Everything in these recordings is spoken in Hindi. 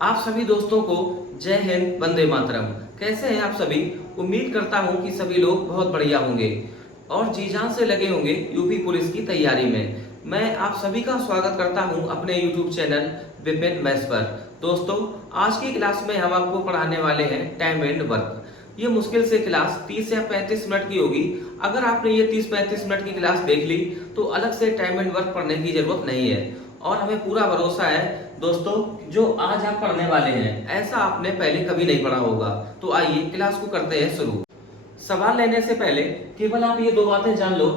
आप सभी दोस्तों को जय हिंद, वंदे मातरम। कैसे हैं आप सभी? उम्मीद करता हूं कि सभी लोग बहुत बढ़िया होंगे और जी जान से लगे होंगे यूपी पुलिस की तैयारी में। मैं आप सभी का स्वागत करता हूं अपने यूट्यूब चैनल विपिन मैथ्स पर। दोस्तों, आज की क्लास में हम आपको पढ़ाने वाले हैं टाइम एंड वर्क। ये मुश्किल से क्लास 30 या 35 मिनट की होगी। अगर आपने ये 30-35 मिनट की क्लास देख ली तो अलग से टाइम एंड वर्क पढ़ने की जरूरत नहीं है और हमें पूरा भरोसा है दोस्तों, जो आज आप पढ़ने वाले हैं ऐसा आपने पहले कभी नहीं पढ़ा होगा। तो आइए क्लास को करते हैं शुरू। सवाल लेने से पहले केवल आप ये दो बातें जान लो।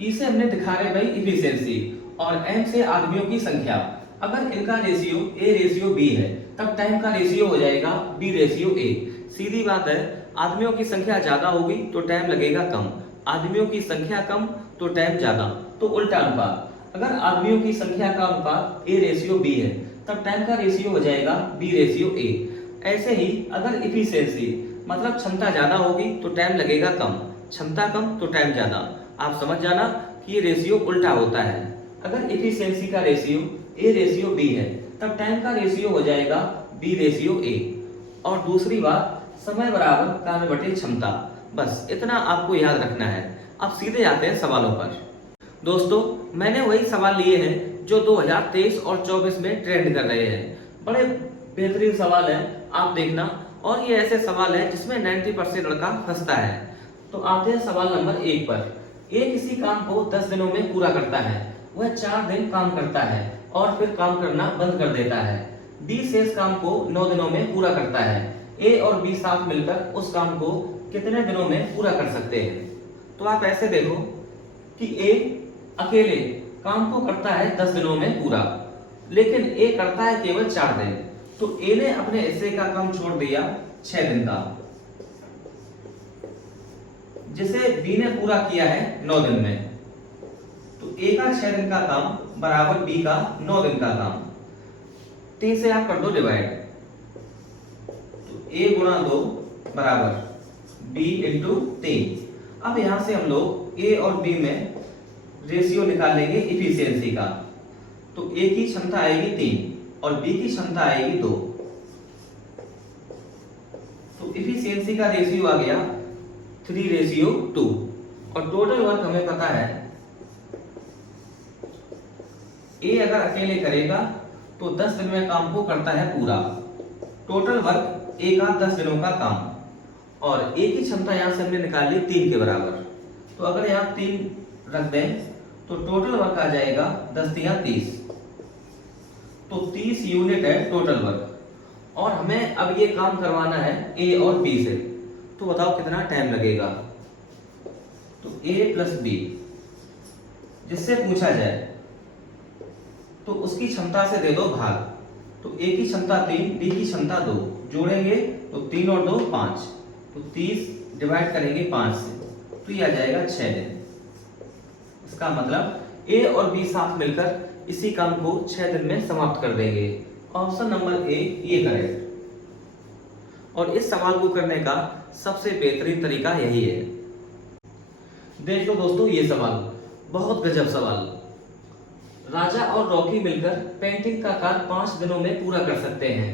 ई से हमने दिखा रहे भाई इफिशियंसी और एम से आदमियों की संख्या। अगर इनका रेशियो ए रेशियो बी है तब टाइम का रेशियो हो जाएगा बी रेशियो ए। सीधी बात है, आदमियों की संख्या ज्यादा होगी तो टाइम लगेगा कम, आदमियों की संख्या कम तो टाइम ज्यादा। तो उल्टा अनुपात, अगर आदमियों की संख्या का अनुपात ए रेशियो बी है तब टाइम का रेशियो हो जाएगा बी रेशियो ए। ऐसे ही अगर इफिशियंसी मतलब क्षमता ज्यादा होगी तो टाइम लगेगा कम, क्षमता कम तो टाइम ज्यादा। आप समझ जाना कि ये रेशियो उल्टा होता है। अगर इफिशियंसी का रेशियो ए रेशियो बी है तब टाइम का रेशियो हो जाएगा बी रेशियो ए। और दूसरी बात, समय बराबर कार्य बटे क्षमता। बस इतना आपको याद रखना है। अब सीधे आते हैं सवालों पर। दोस्तों, मैंने वही सवाल लिए हैं जो 2023 और 24 में ट्रेंड कर रहे हैं। बड़े बेहतरीन सवाल हैं, आप देखना। और ये ऐसे सवाल हैं जिसमें 90% लड़का फंसता है। तो आते हैं सवाल नंबर 1 पर। ए किसी काम को 10 दिनों में पूरा करता है, वह 4 दिन काम करता है और फिर काम करना बंद कर देता है। बी शेष काम को 9 दिनों में पूरा करता है। ए और बी साथ मिलकर उस काम को कितने दिनों में पूरा कर सकते हैं? तो आप ऐसे देखो कि ए अकेले काम को करता है 10 दिनों में पूरा, लेकिन ए करता है केवल 4 दिन। तो ए ने अपने हिस्से का काम छोड़ दिया 6 दिन का, जिसे बी ने पूरा किया है 9 दिन में। तो ए का 6 दिन का काम बराबर बी का 9 दिन का काम। 3 से आप कर दो डिवाइड, तो ए गुणा 2 बराबर बी इंटू 3। अब यहां से हम लोग ए और बी में रेशियो निकालेंगे इफिशियंसी का। तो ए की क्षमता आएगी 3 और बी की क्षमता आएगी 2। तो इफिशियंसी का रेशियो आ गया 3:2 और टोटल वर्क हमें पता है ए अगर अकेले करेगा तो 10 दिन में काम को करता है पूरा। टोटल वर्क ए का 10 दिनों का काम और ए की क्षमता यहां से हमने निकाल ली 3 के बराबर। तो अगर यहां 3 रख दें तो टोटल वर्क आ जाएगा 10 या 30। तो 30 यूनिट है टोटल वर्क और हमें अब ये काम करवाना है ए और बी से। तो बताओ कितना टाइम लगेगा? तो ए प्लस बी जिससे पूछा जाए तो उसकी क्षमता से दे दो भाग। तो ए की क्षमता 3, बी की क्षमता 2, जोड़ेंगे तो 3 और 2 5। तो 30 डिवाइड करेंगे 5 से तो ये आ जाएगा 6 दिन। इसका मतलब ए और बी साथ मिलकर इसी काम को 6 दिन में समाप्त कर देंगे। ऑप्शन नंबर ए ये करेक्ट। और इस सवाल को करने का सबसे बेहतरीन तरीका यही है। देख लो दोस्तों, ये सवाल बहुत गजब सवाल। राजा और रॉकी मिलकर पेंटिंग का कार्य 5 दिनों में पूरा कर सकते हैं।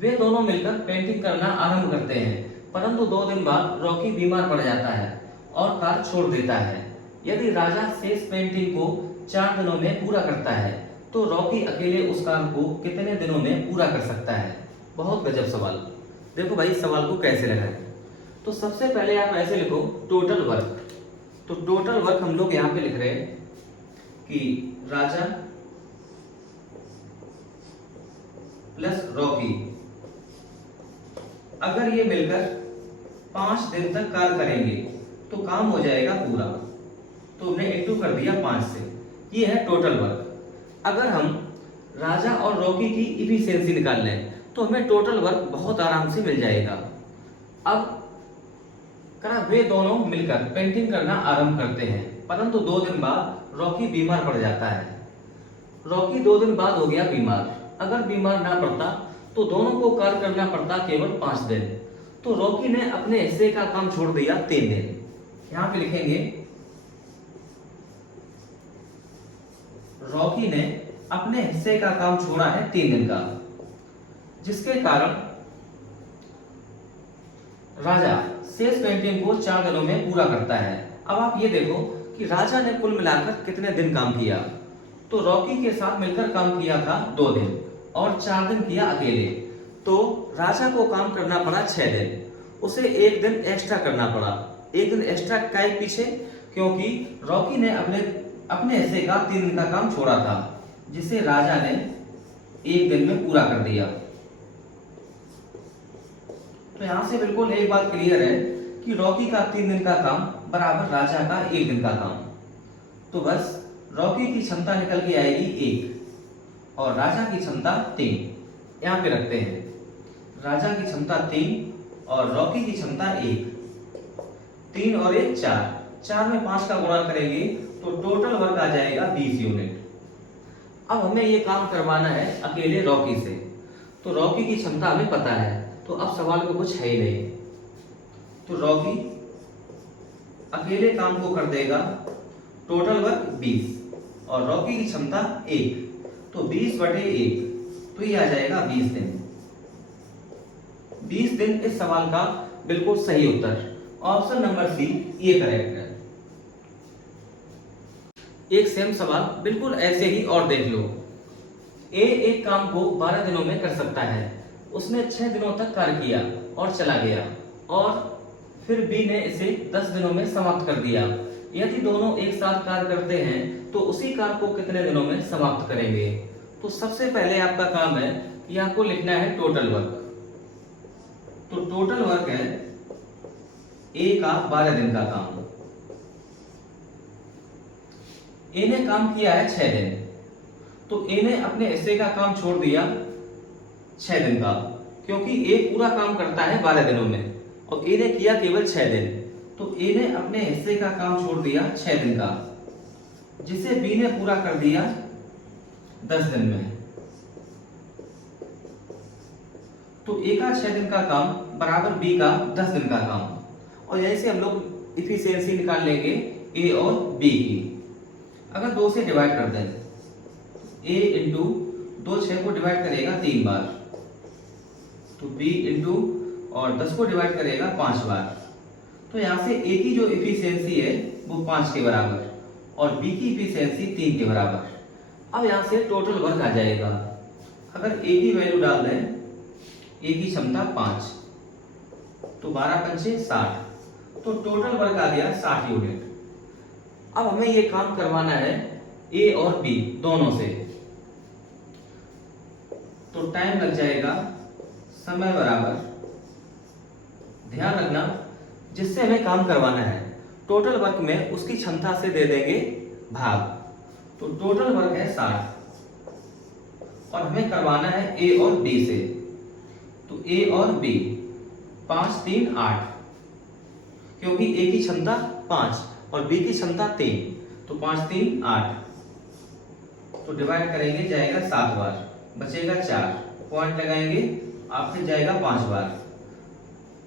वे दोनों मिलकर पेंटिंग करना आरंभ करते हैं, परंतु 2 दिन बाद रॉकी बीमार पड़ जाता है और कार्य छोड़ देता है। यदि राजा शेष पेंटिंग को 4 दिनों में पूरा करता है तो रॉकी अकेले उस काम को कितने दिनों में पूरा कर सकता है? बहुत गजब सवाल। देखो भाई, सवाल को कैसे लगाएं। तो सबसे पहले आप ऐसे लिखो टोटल वर्क। तो टोटल वर्क हम लोग यहाँ पे लिख रहे हैं कि राजा प्लस रॉकी अगर ये मिलकर 5 दिन तक कार्य करेंगे तो काम हो जाएगा पूरा। तो हमने इंटू कर दिया 5 से। ये है टोटल वर्क। अगर हम राजा और रॉकी की इफिशियंसी निकाल लें तो हमें टोटल वर्क बहुत आराम से मिल जाएगा। अब वे दोनों मिलकर पेंटिंग करना आरंभ करते हैं, परंतु 2 दिन बाद रॉकी बीमार पड़ जाता है। रॉकी 2 दिन बाद हो गया बीमार। अगर बीमार ना पड़ता तो दोनों को कार्य करना पड़ता केवल 5 दिन। तो रॉकी ने अपने हिस्से का काम छोड़ दिया 3 दिन। यहां पे लिखेंगे रॉकी ने अपने हिस्से का काम छोड़ा है 3 दिन का। जिसके कारण राजा शेष पेंटिंग को 4 दिनों में पूरा करता है। अब आप ये देखो कि राजा ने कुल मिलाकर कितने दिन काम किया। तो रॉकी के साथ मिलकर काम किया था 2 दिन और 4 दिन किया अकेले। तो राजा को काम करना पड़ा 6 दिन, उसे 1 दिन एक्स्ट्रा करना पड़ा। 1 दिन एक्स्ट्रा काय पीछे? क्योंकि रॉकी ने अपने हिस्से का 3 दिन का काम छोड़ा था, जिसे राजा ने 1 दिन में पूरा कर दिया। तो यहां से बिल्कुल एक बात क्लियर है कि रॉकी का 3 दिन का काम बराबर राजा का 1 दिन का काम। तो बस रॉकी की क्षमता निकल के आएगी 1 और राजा की क्षमता 3। यहां पे रखते हैं, राजा की क्षमता 3 और रॉकी की क्षमता 1। 3 और 1 4, 4 में 5 का गुणा करेंगे तो टोटल वर्क आ जाएगा 20 यूनिट। अब हमें ये काम करवाना है अकेले रॉकी से। तो रॉकी की क्षमता हमें पता है, तो अब सवाल में कुछ है ही नहीं। तो रॉकी अकेले काम को कर देगा, टोटल वर्क 20 और रॉकी की क्षमता 1, तो 20/1, तो ये आ जाएगा 20 दिन। 20 दिन इस सवाल का बिल्कुल सही उत्तर। ऑप्शन नंबर सी ये करेक्ट है। एक सेम सवाल बिल्कुल ऐसे ही और देख लो। ए एक काम को 12 दिनों में कर सकता है। उसने 6 दिनों तक कार्य किया और चला गया, और फिर बी ने इसे 10 दिनों में समाप्त कर दिया। यदि दोनों एक साथ कार्य करते हैं तो उसी कार्य को कितने दिनों में समाप्त करेंगे? तो सबसे पहले आपका काम है कि आपको लिखना है टोटल वर्क। तो टोटल वर्क है ए का 12 दिन का काम। ए ने काम किया है 6 दिन, तो ए ने अपने हिस्से का काम छोड़ दिया 6 दिन का, क्योंकि ए पूरा काम करता है 12 दिनों में और ए ने किया केवल 6 दिन। तो ए ने अपने हिस्से का काम छोड़ दिया 6 दिन का, जिसे बी ने पूरा कर दिया 10 दिन में। तो ए का 6 दिन का काम बराबर बी का 10 दिन का काम, और यहीं से हम लोग इफिशियंसी निकाल लेंगे ए और बी की। अगर 2 से डिवाइड कर दें, ए इंटू 2 6 को डिवाइड करेगा 3 बार, तो बी इंटू और 10 को डिवाइड करेगा 5 बार। तो यहाँ से ए की जो इफिशियंसी है वो 5 के बराबर और बी की इफिशियंसी 3 के बराबर। अब यहाँ से टोटल वर्क आ जाएगा। अगर ए की वैल्यू डाल दें, ए की क्षमता 5, तो 12 पंचे 60, तो टोटल वर्क आ गया 60 यूनिट। अब हमें ये काम करवाना है ए और बी दोनों से, तो टाइम लग जाएगा, समय बराबर, ध्यान रखना जिससे हमें काम करवाना है टोटल वर्क में उसकी क्षमता से दे देंगे भाग। तो टोटल वर्क है 60 और हमें करवाना है ए और बी से। तो ए और बी 5 3 8, क्योंकि ए की क्षमता 5 और बी की क्षमता 3, तो 5 3 8, तो डिवाइड करेंगे जाएगा 7 बार, बचेगा 4, पॉइंट लगाएंगे, आपसे जाएगा 5 बार,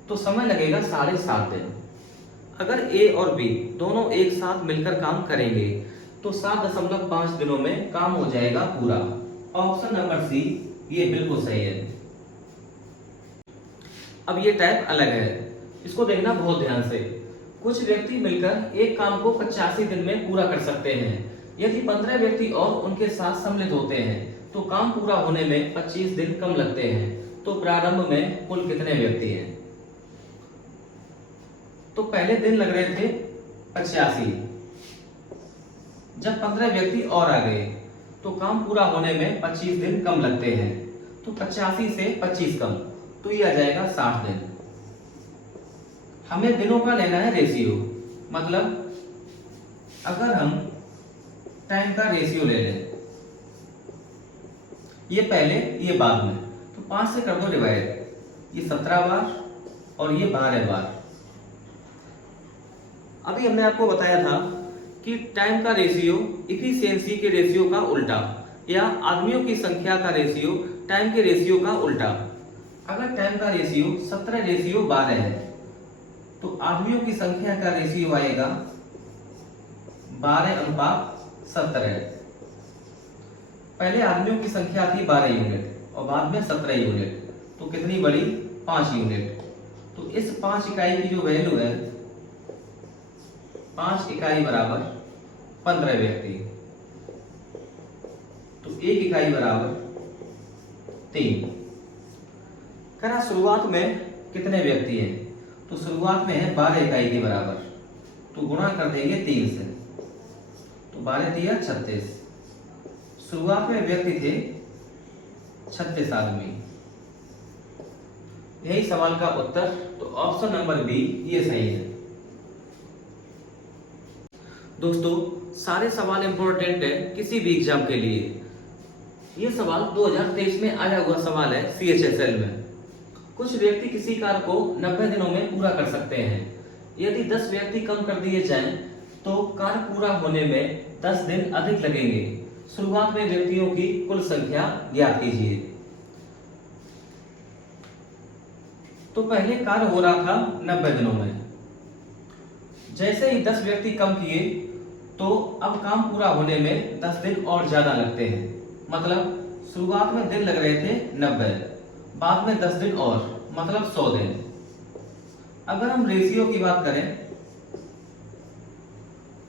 तो समय लगेगा 7.5 दिन। अगर ए और बी दोनों एक साथ मिलकर काम करेंगे तो 7.5 दिनों में काम हो जाएगा पूरा। ऑप्शन नंबर सी ये बिल्कुल सही है। अब ये टाइप अलग है, इसको देखना बहुत ध्यान से। कुछ व्यक्ति मिलकर एक काम को 85 दिन में पूरा कर सकते हैं। यदि 15 व्यक्ति और उनके साथ सम्मिलित होते हैं तो काम पूरा होने में 25 दिन कम लगते हैं। तो प्रारंभ में कुल कितने व्यक्ति हैं? तो पहले दिन लग रहे थे 85, जब 15 व्यक्ति और आ गए तो काम पूरा होने में 25 दिन कम लगते हैं। तो 85 से 25 कम, तो ये आ जाएगा 60 दिन। हमें दिनों का लेना है रेशियो, मतलब अगर हम टाइम का रेशियो ले लें, ये पहले ये बाद में, तो 5 से कर दो डिवाइड, ये 17 बार और ये 12 बार। अभी हमने आपको बताया था कि टाइम का रेशियो इफिशियंसी के रेशियो का उल्टा, या आदमियों की संख्या का रेशियो टाइम के रेशियो का उल्टा। अगर टाइम का रेशियो 17:12 है तो आदमियों की संख्या का रेशियो आएगा 12:17। पहले आदमियों की संख्या थी 12 यूनिट और बाद में 17 यूनिट, तो कितनी बड़ी, 5 यूनिट। तो इस 5 इकाई की जो वैल्यू है, 5 इकाई बराबर 15 व्यक्ति, तो 1 इकाई बराबर 3। करा शुरुआत में कितने व्यक्ति हैं, तो शुरुआत में है 12 इकाई के बराबर, तो गुणा कर देंगे 3 से, तो 12 तिया 36। शुरुआत में व्यक्ति थे 36 आदमी। यही सवाल का उत्तर, तो ऑप्शन नंबर बी ये सही है। दोस्तों सारे सवाल इंपॉर्टेंट है किसी भी एग्जाम के लिए। ये सवाल 2023 में आया हुआ सवाल है CHSL में। कुछ व्यक्ति किसी कार्य को 90 दिनों में पूरा कर सकते हैं। यदि 10 व्यक्ति कम कर दिए जाएं तो कार्य पूरा होने में 10 दिन अधिक लगेंगे। शुरुआत में व्यक्तियों की कुल संख्या ज्ञात कीजिए। तो पहले कार्य हो रहा था 90 दिनों में, जैसे ही 10 व्यक्ति कम किए तो अब काम पूरा होने में 10 दिन और ज्यादा लगते हैं। मतलब शुरुआत में दिन लग रहे थे 90, बाद में 10 दिन और, मतलब 100 दिन। अगर हम रेशियो की बात करें,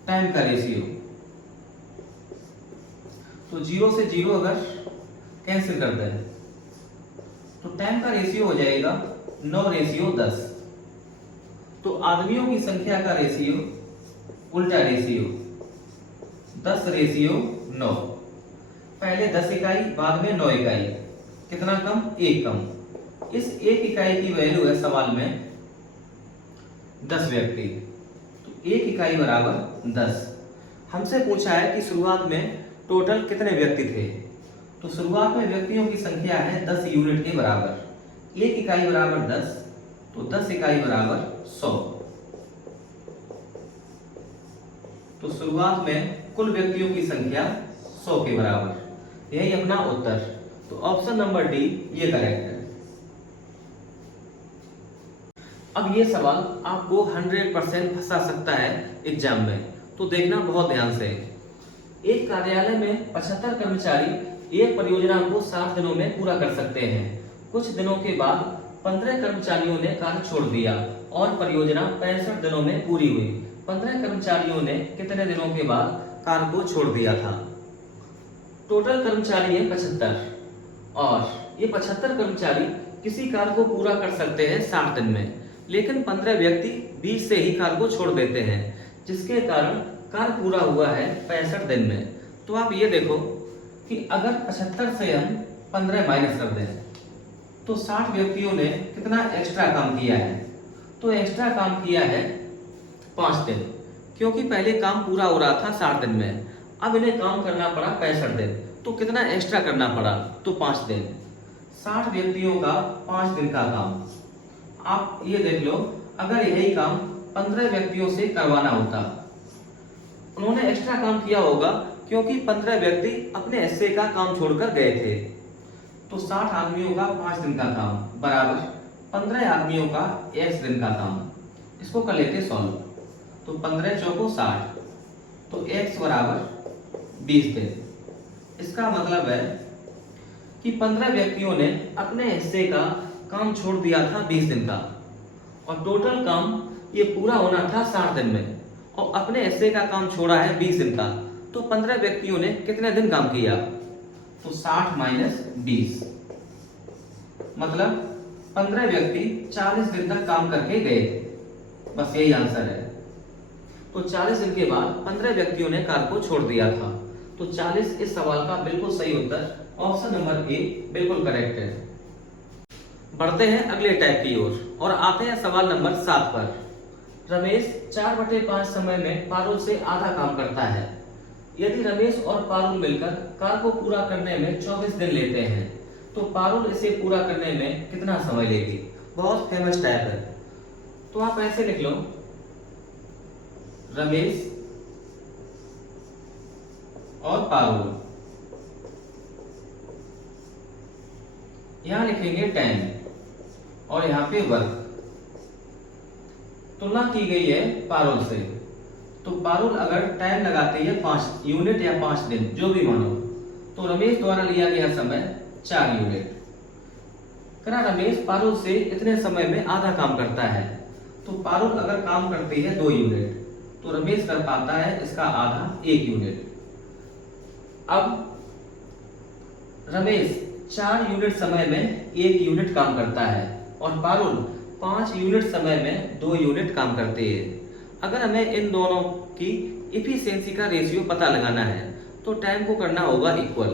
टाइम का रेशियो, तो 0 से 0 अगर कैंसिल कर दें तो टाइम का रेशियो हो जाएगा 9:10। तो आदमियों की संख्या का रेशियो, उल्टा रेशियो, 10:9। पहले 10 इकाई, बाद में 9 इकाई, कितना कम, 1 कम। इस 1 इकाई की वैल्यू है सवाल में 10 व्यक्ति, तो 1 इकाई बराबर 10। हमसे पूछा है कि शुरुआत में टोटल कितने व्यक्ति थे, तो शुरुआत में व्यक्तियों की संख्या है 10 यूनिट के बराबर। 1 इकाई बराबर 10, तो 10 इकाई बराबर 100। तो शुरुआत में कुल व्यक्तियों की संख्या 100 के बराबर। यही अपना उत्तर, तो ऑप्शन नंबर डी ये करेक्ट है। अब ये सवाल आपको 100% फंसा सकता है एग्जाम में, तो देखना बहुत ध्यान से। एक कार्यालय में 75 कर्मचारी एक परियोजना को 60 दिनों में पूरा कर सकते हैं। कुछ दिनों के बाद 15 कर्मचारियों ने कार्य छोड़ दिया और परियोजना 65 दिनों में पूरी हुई। 15 कर्मचारियों ने कितने दिनों के बाद कार्य को छोड़ दिया था? टोटल कर्मचारी है 75 और ये 75 कर्मचारी किसी कार्य को पूरा कर सकते हैं 60 दिन में, लेकिन 15 व्यक्ति बीच से ही कार्य को छोड़ देते हैं, जिसके कारण कार्य पूरा हुआ है 65 दिन में। तो आप ये देखो कि अगर 75 से हम 15 माइनस कर दें तो 60 व्यक्तियों ने कितना एक्स्ट्रा काम किया है? तो एक्स्ट्रा काम किया है 5 दिन, क्योंकि पहले काम पूरा हो रहा था 60 दिन में, अब इन्हें काम करना पड़ा 65 दिन। तो कितना एक्स्ट्रा करना पड़ा? तो 5 दिन। 60 व्यक्तियों का 5 दिन का काम। आप ये देख लो, अगर यही काम 15 व्यक्तियों से करवाना होता, उन्होंने एक्स्ट्रा काम किया होगा क्योंकि 15 व्यक्ति अपने हिस्से का काम छोड़कर गए थे। तो 60 आदमियों का 5 दिन का काम बराबर 15 आदमियों का x दिन का काम। इसको कर लेते सॉल्व, तो 15 चौको 60, तो x बराबर 20 दिन। इसका मतलब है कि 15 व्यक्तियों ने अपने हिस्से का काम छोड़ दिया था 20 दिन का, और टोटल काम ये पूरा होना था 60 दिन में, और अपने हिस्से का काम छोड़ा है 20 दिन का। तो 15 व्यक्तियों ने कितने दिन काम किया? तो 60 माइनस 20, मतलब 15 व्यक्ति 40 दिन तक काम करके गए। बस यही आंसर है। तो 40 दिन के बाद 15 व्यक्तियों ने कार्य को छोड़ दिया था। तो 40 इस सवाल का बिल्कुल सही उत्तर, ऑप्शन नंबर ए बिल्कुल करेक्ट है। बढ़ते हैं अगले टाइप की ओर और आते हैं सवाल नंबर 7 पर। रमेश 4/5 समय में पारुल से आधा काम करता है। यदि रमेश और पारुल मिलकर कार्य को पूरा करने में 24 दिन लेते हैं, तो पारुल इसे पूरा करने में कितना समय लेगी? बहुत फेमस टाइप है। तो आप ऐसे लिख लो, रमेश और पारुल, यहां लिखेंगे टाइम और यहाँ पे वर्क। तुलना की गई है पारुल से, तो पारुल अगर टाइम लगाती है 5 यूनिट या 5 दिन जो भी मानो, तो रमेश द्वारा लिया गया समय 4 यूनिट। करा रमेश पारुल से इतने समय में आधा काम करता है। तो पारुल अगर काम करती है 2 यूनिट, तो रमेश कर पाता है इसका आधा 1 यूनिट। अब रमेश 4 यूनिट समय में 1 यूनिट काम करता है और पारुल 5 यूनिट समय में 2 यूनिट काम करती है। अगर हमें इन दोनों की इफिशियंसी का रेशियो पता लगाना है तो टाइम को करना होगा इक्वल।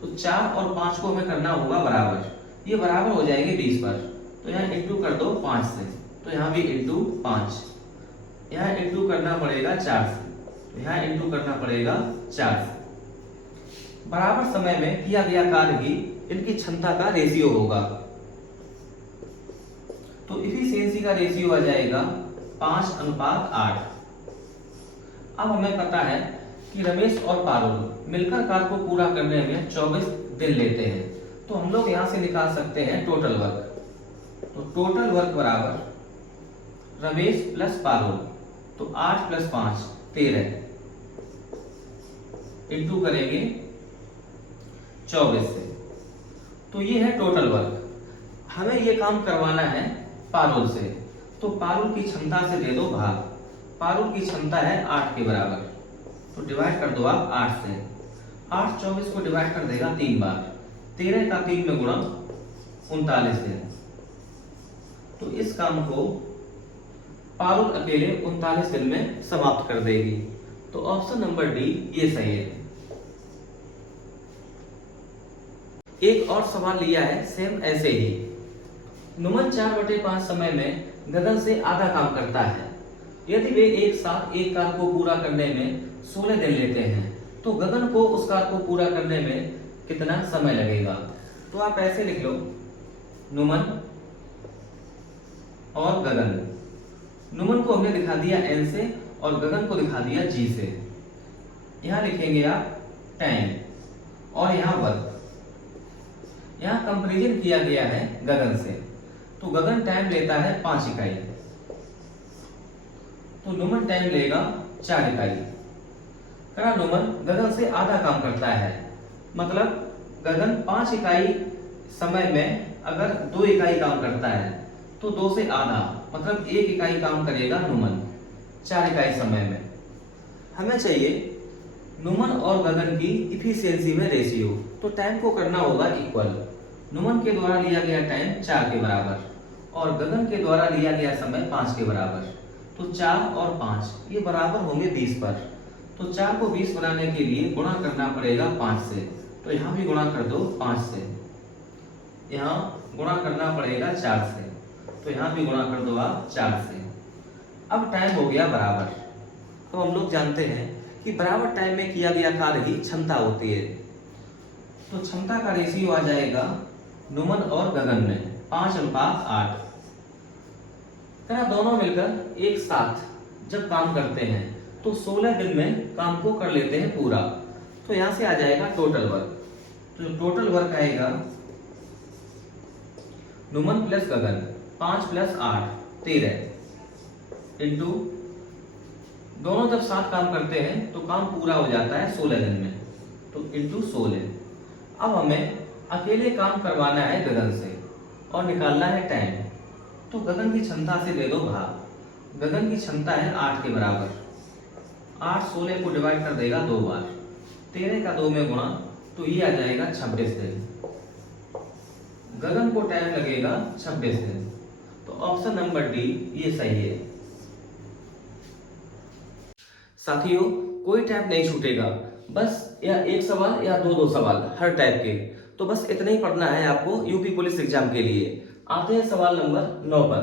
तो 4 और 5 को हमें करना होगा बराबर, ये बराबर हो जाएंगे 20 पर। तो यहाँ इंटू कर दो 5 से, तो यहाँ भी इंटू 5, यहाँ इंटू करना पड़ेगा 4 से, तो यहाँ इंटू करना पड़ेगा 4 से। बराबर समय में किया गया कार्य ही इनकी क्षमता का रेशियो होगा। तो इफिशियंसी का रेशियो आ जाएगा 5:8। अब हमें पता है कि रमेश और पारुल मिलकर कार्य को पूरा करने में 24 दिन लेते हैं। तो हम लोग यहां से निकाल सकते हैं टोटल वर्क। तो टोटल वर्क बराबर रमेश प्लस पारुल, तो 8 + 5 13, इंटू करेंगे 24 से। तो ये है टोटल वर्क। हमें ये काम करवाना है पारुल से, तो पारुल की क्षमता से दे दो भाग। पारुल की क्षमता है 8 के बराबर, तो डिवाइड कर दो आप 8 से। 8 24 को डिवाइड कर देगा 3 बार, 13 का 3 में गुणा 39 दिन। तो इस काम को पारुल अकेले 39 दिन में समाप्त कर देगी। तो ऑप्शन नंबर डी ये सही है। एक और सवाल लिया है सेम ऐसे ही। नुमन 4/5 समय में गगन से आधा काम करता है। यदि वे एक साथ एक कार्य को पूरा करने में 16 दिन लेते हैं तो गगन को उस कार्य को पूरा करने में कितना समय लगेगा। तो आप ऐसे लिख लो, नुमन और गगन। नुमन को हमने दिखा दिया n से और गगन को दिखा दिया g से। यहां लिखेंगे आप टाइम और यहां वर्क। यहां कंपैरिजन किया गया है गगन से, तो गगन टाइम लेता है 5 इकाई, तो नुमन टाइम लेगा 4 इकाई। करा नुमन गगन से आधा काम करता है, मतलब गगन 5 इकाई समय में अगर 2 इकाई काम करता है तो 2 से आधा मतलब 1 इकाई काम करेगा नुमन 4 इकाई समय में। हमें चाहिए नुमन और गगन की इफिशियंसी में रेशियो, तो टाइम को करना होगा इक्वल। नुमन के द्वारा लिया गया टाइम 4 के बराबर और गगन के द्वारा लिया गया समय 5 के बराबर। तो 4 और 5 ये बराबर होंगे 20 पर। तो 4 को 20 बनाने के लिए गुणा करना पड़ेगा 5 से, तो यहाँ भी गुणा कर दो 5 से, यहाँ गुणा करना पड़ेगा 4 से, तो यहाँ भी गुणा कर दो आप 4 से। अब टाइम हो गया बराबर। तो हम लोग जानते हैं कि बराबर टाइम में किया गया कार्य ही क्षमता होती है। तो क्षमता का रेशियो आ जाएगा नुमन और गगन में 5:8। तरह दोनों मिलकर एक साथ जब काम करते हैं तो 16 दिन में काम को कर लेते हैं पूरा। तो यहां से आ जाएगा टोटल वर्क। तो टोटल वर्क आएगा नुमन प्लस गगन 5 + 8 13 इंटू दोनों जब साथ काम करते हैं तो काम पूरा हो जाता है 16 दिन में, तो इंटू 16। अब हमें अकेले काम करवाना है गगन से और निकालना है टाइम। तो गगन की क्षमता से दे दो भाग। गगन की क्षमता है 8 के बराबर। 8 16 को डिवाइड कर देगा 2 बार, 13 का 2 में गुणा, तो ये आ जाएगा 26 दिन। गगन को टाइम लगेगा 26 दिन। तो ऑप्शन नंबर डी ये सही है। साथियों कोई टाइप नहीं छूटेगा, बस या एक सवाल या दो सवाल हर टाइप के। तो बस इतना ही पढ़ना है आपको यूपी पुलिस एग्जाम के लिए। आते हैं सवाल नंबर 9 पर।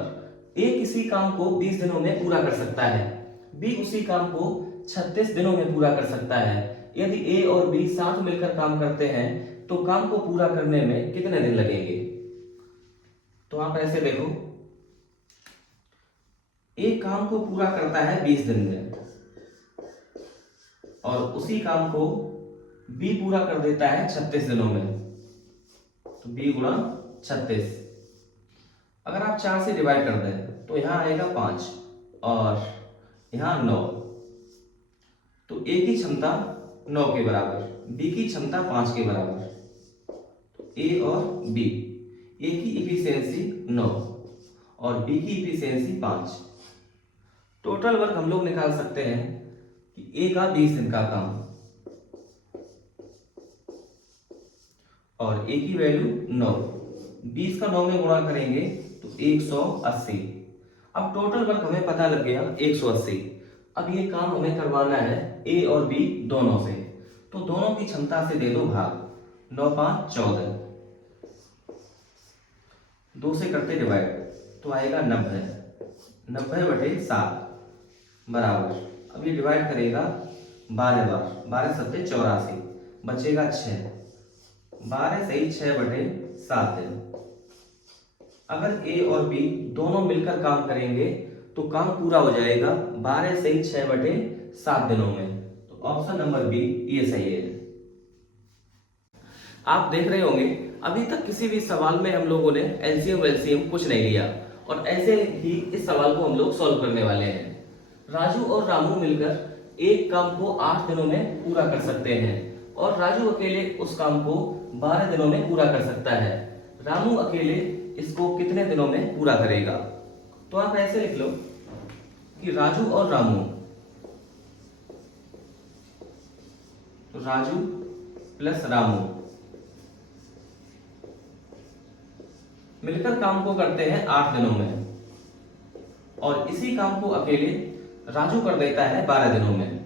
ए किसी काम को 20 दिनों में पूरा कर सकता है, बी उसी काम को 36 दिनों में पूरा कर सकता है। यदि ए और बी साथ मिलकर काम करते हैं तो काम को पूरा करने में कितने दिन लगेंगे। तो आप ऐसे देखो, ए काम को पूरा करता है 20 दिन में और उसी काम को बी पूरा कर देता है 36 दिनों में, तो बी गुणा 36। अगर आप 4 से डिवाइड कर दें तो यहां आएगा 5 और यहां 9। तो ए की क्षमता 9 के बराबर, बी की क्षमता 5 के बराबर। तो ए और बी ए की इफिशियंसी 9 और बी की इफिशियंसी 5। टोटल वर्क हम लोग निकाल सकते हैं कि ए का 20 दिन का काम और ए की वैल्यू 9, 20 का 9 में गुणा करेंगे तो 180। अब टोटल वर्क हमें पता लग गया 180। अब ये काम हमें करवाना है ए और बी दोनों से, तो दोनों की क्षमता से दे दो भाग। 9 5 14, 2 से करते डिवाइड तो आएगा 90, 90/7 बराबर। अब ये डिवाइड करेगा 12 बार, 12 सत्ते 84, बचेगा 6, 12 सही 6/7 दिन। अगर ए और बी दोनों मिलकर काम करेंगे तो काम पूरा हो जाएगा 12 सही 6/7 दिनों में। तो ऑप्शन नंबर बी ये सही है। आप देख रहे होंगे अभी तक किसी भी सवाल में हम लोगों ने एलसीएम वेलसीएम कुछ नहीं लिया, और ऐसे ही इस सवाल को हम लोग सॉल्व करने वाले हैं। राजू और रामू मिलकर एक काम को 8 दिनों में पूरा कर सकते हैं, और राजू अकेले उस काम को 12 दिनों में पूरा कर सकता है। रामू अकेले इसको कितने दिनों में पूरा करेगा? तो आप ऐसे लिख लो कि राजू और रामू, तो राजू प्लस रामू मिलकर काम को करते हैं 8 दिनों में, और इसी काम को अकेले राजू कर देता है 12 दिनों में,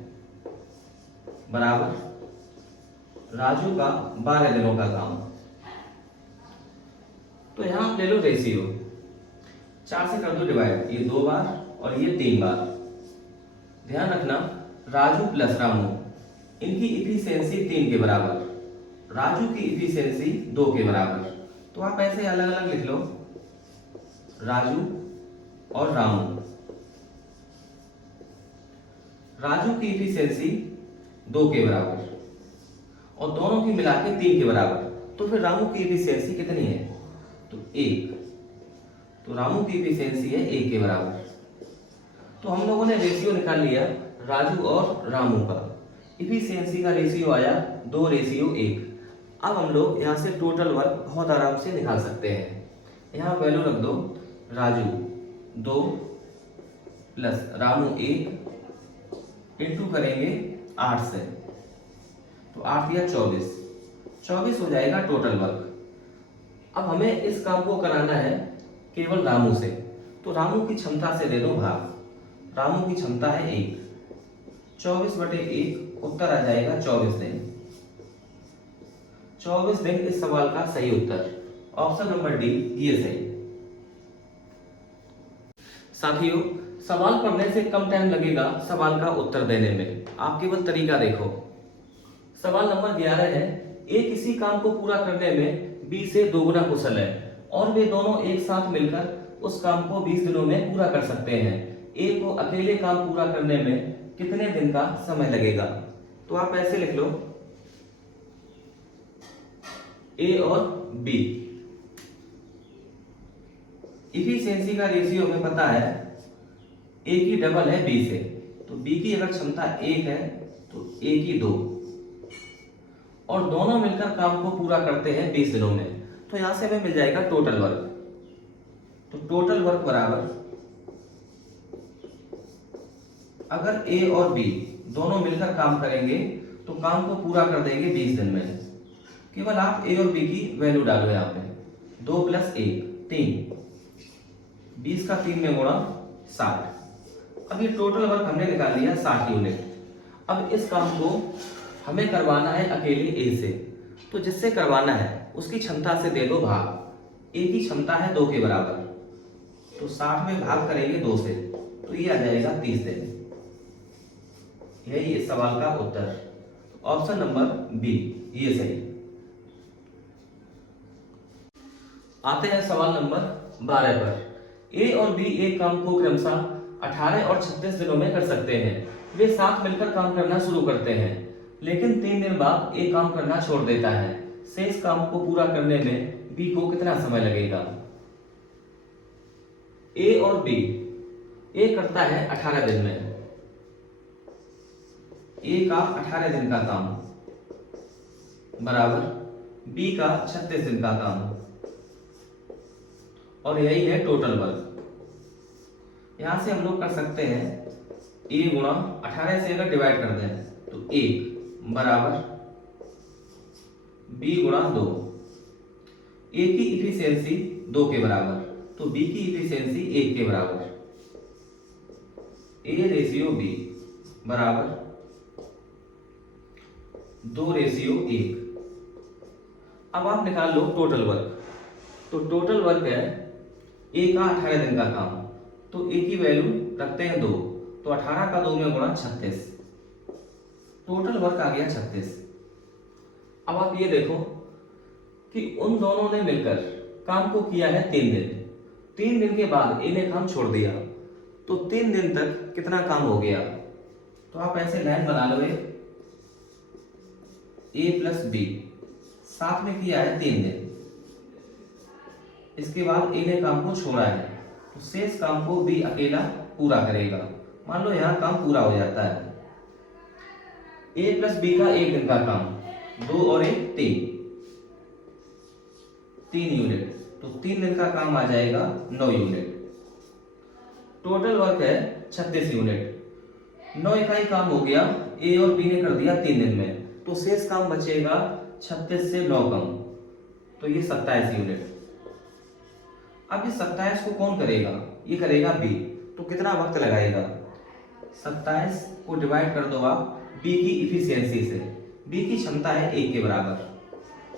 बराबर राजू का 12 दिनों का काम। तो यहां आप ले लो रेशियो, 4 से कर दो डिवाइड, ये 2 बार और ये 3 बार। ध्यान रखना राजू प्लस रामू, इनकी इफिशियंसी 3 के बराबर, राजू की इफिशियंसी 2 के बराबर। तो आप ऐसे अलग अलग लिख लो, राजू और रामू। राजू की इफिशियंसी 2 के बराबर और दोनों की मिला के 3 के बराबर, तो फिर रामू की इफिशियंसी कितनी है? तो 1। तो रामू की इफिशियंसी है 1 के बराबर। तो हम लोगों ने रेशियो निकाल लिया राजू और रामू का। इफिशियंसी का रेशियो आया 2:1। अब हम लोग यहाँ से टोटल वर्क बहुत आराम से निकाल सकते हैं। यहाँ वैल्यू रख दो, राजू 2 प्लस रामू 1 इंटू करेंगे 8 से, तो 8 या 24, 24 हो जाएगा टोटल वर्क। अब हमें इस काम को कराना है केवल रामू से, तो रामू की क्षमता से दे दो भाग। रामू की क्षमता है 1, 24/1 उत्तर आ जाएगा 24 दिन। 24 दिन इस सवाल का सही उत्तर, ऑप्शन नंबर डी ये सही। साथियों, सवाल पढ़ने से कम टाइम लगेगा सवाल का उत्तर देने में। आप केवल तरीका देखो। सवाल नंबर 11 है, ए किसी काम को पूरा करने में बी से दोगुना कुशल है और वे दोनों एक साथ मिलकर उस काम को 20 दिनों में पूरा कर सकते हैं। ए को अकेले काम पूरा करने में कितने दिन का समय लगेगा? तो आप ऐसे लिख लो, ए और बी। इफिशियंसी का रेशियो हमें पता है, ए की डबल है बी से, तो बी की अगर क्षमता 1 है तो ए की 2, और दोनों मिलकर काम को पूरा करते हैं 20 दिनों में। तो यहां से हमें मिल जाएगा टोटल वर्क। तो टोटल वर्क बराबर, अगर ए और बी दोनों मिलकर काम करेंगे तो काम को पूरा कर देंगे 20 दिन में। केवल आप ए और बी की वैल्यू डालो यहाँ पे, 2 + 1 3, 20 का 3 में गुणा 60। अब ये टोटल वर्क हमने निकाल लिया 60 यूनिट। अब इस काम को हमें करवाना है अकेले ए से, तो जिससे करवाना है उसकी क्षमता से दे दो भाग। ए की क्षमता है 2 के बराबर, तो 60 में भाग करेंगे 2 से, तो ये आ जाएगा 30 दिन। यही इस सवाल का उत्तर, ऑप्शन नंबर बी ये सही। आते हैं सवाल नंबर 12 पर। ए और बी एक काम को क्रमशः 18 और 36 दिनों में कर सकते हैं। वे साथ मिलकर काम करना शुरू करते हैं, लेकिन 3 दिन बाद ए काम करना छोड़ देता है। शेष काम को पूरा करने में बी को कितना समय लगेगा? ए और बी, ए करता है 18 दिन में, ए का 18 दिन का काम बराबर बी का 36 दिन का काम। और यही है टोटल वर्क। यहां से हम लोग कर सकते हैं a गुणा 18 से अगर डिवाइड कर दें तो 1 बराबर b गुणा 2। a की इफिशियंसी 2 के बराबर, तो b की इफिशियंसी 1 के बराबर। a रेशियो b बराबर 2 रेशियो 1। अब आप निकाल लो टोटल वर्क। तो टोटल वर्क है a का 18 दिन का काम, तो a की वैल्यू रखते हैं 2, तो 18 का 2 में गुणा 36, टोटल वर्क आ गया 36। अब आप ये देखो कि उन दोनों ने मिलकर काम को किया है 3 दिन। 3 दिन के बाद ए ने काम छोड़ दिया, तो 3 दिन तक कितना काम हो गया। तो आप ऐसे लाइन बना लो, ए प्लस बी साथ में किया है 3 दिन, इसके बाद ए ने काम को छोड़ा है, तो शेष काम को बी अकेला पूरा करेगा। मान लो यहां काम पूरा हो जाता है। ए प्लस बी का 1 दिन का काम, 2 और 1 3 यूनिट, तो 3 दिन का काम आ जाएगा 9 यूनिट। टोटल वर्क है 36 यूनिट। 9 इकाई काम हो गया, ए और बी ने कर दिया 3 दिन में, तो शेष काम बचेगा 36 से 9 कम, तो ये 27 यूनिट। अब ये 27 को कौन करेगा, ये करेगा बी, तो कितना वक्त लगाएगा। 27 को डिवाइड कर दो आप बी की इफिशियंसी से, बी की क्षमता है 1 के बराबर,